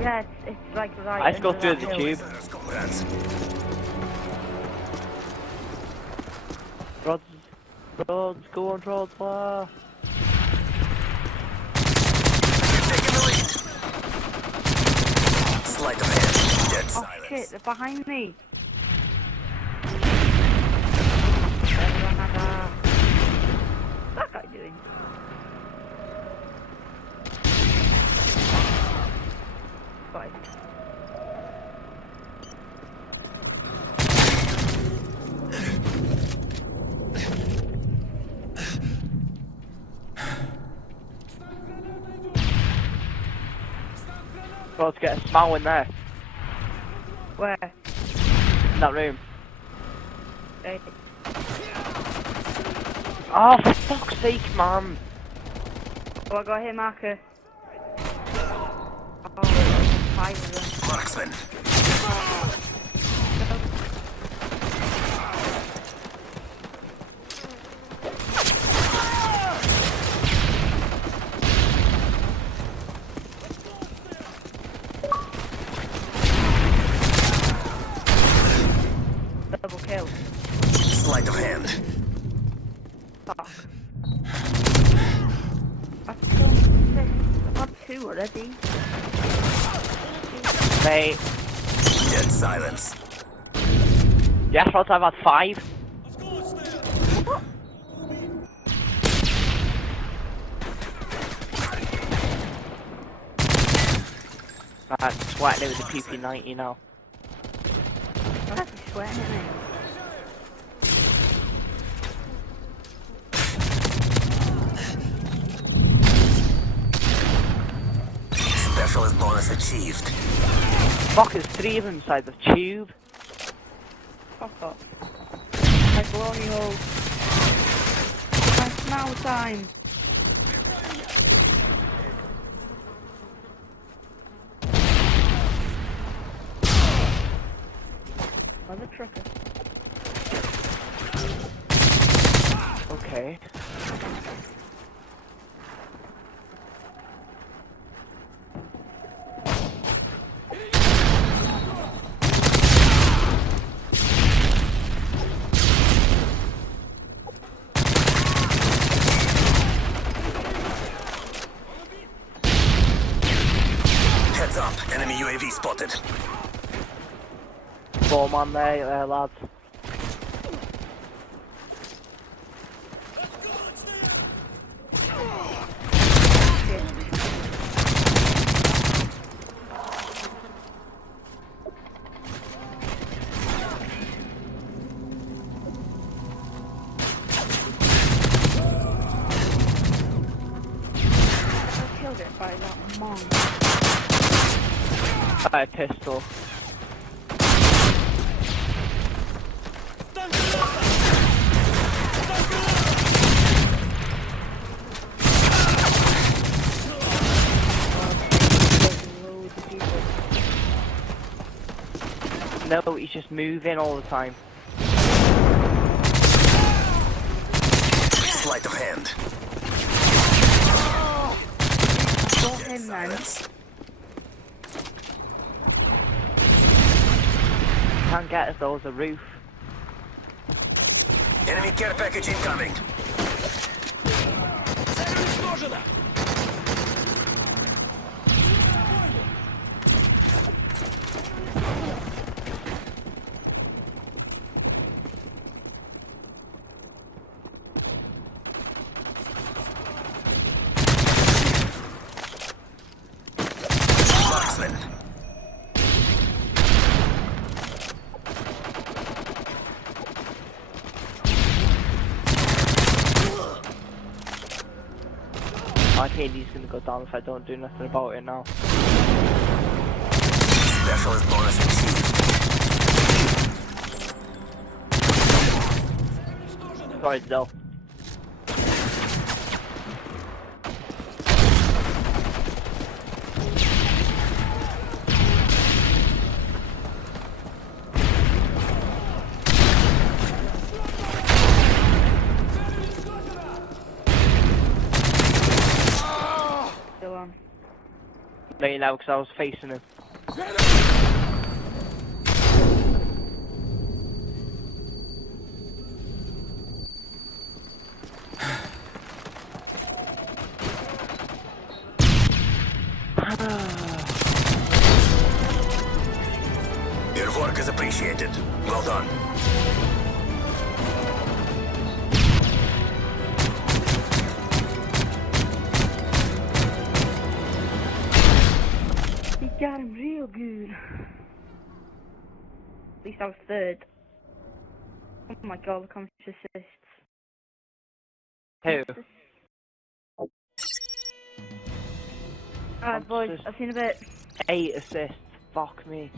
Yeah, it's like right. Let's go under through that the hill. tube. Rods, go on, rods, wow. Sleight of hand. Dead Oh silence. shit, they're behind me. What's that guy doing? Got it. Rods, get a smile in there. Where? In that room. Right. Oh, for fuck's sake, man. Oh, I got hit marker. Oh, 5 of them. Marksman. Double kill. Sleight of hand. Fuck. I've killed 6. I've got 2 already. Mate. Dead silence. Yes, Rods, I've had 5. Right, sweating it with the PP90 now. I'm actually sweating at me. Specialist bonus achieved. Fuck, there's 3 of them inside the tube. Fuck off. My baloney hole. It's now time. Oh, the trucker. Okay. Heads up. Enemy UAV spotted. 4 man there, lads. I killed it by that monk. A pistol. Loads of people. No, he's just moving all the time. Sleight of hand. Got him then. Silence. Can't get us though, there's a roof. Enemy care package incoming. Marksman. My KD's gonna go down if I don't do nothing about it now. Specialist bonus achieved. Sorry, Zell. let you know because I was facing him. Your work is appreciated. Well done. He got him real good. At least I was third. Oh my god, look how much assists. Who? Alright boys, Assists. I've seen a bit. 8 assists. Fuck me.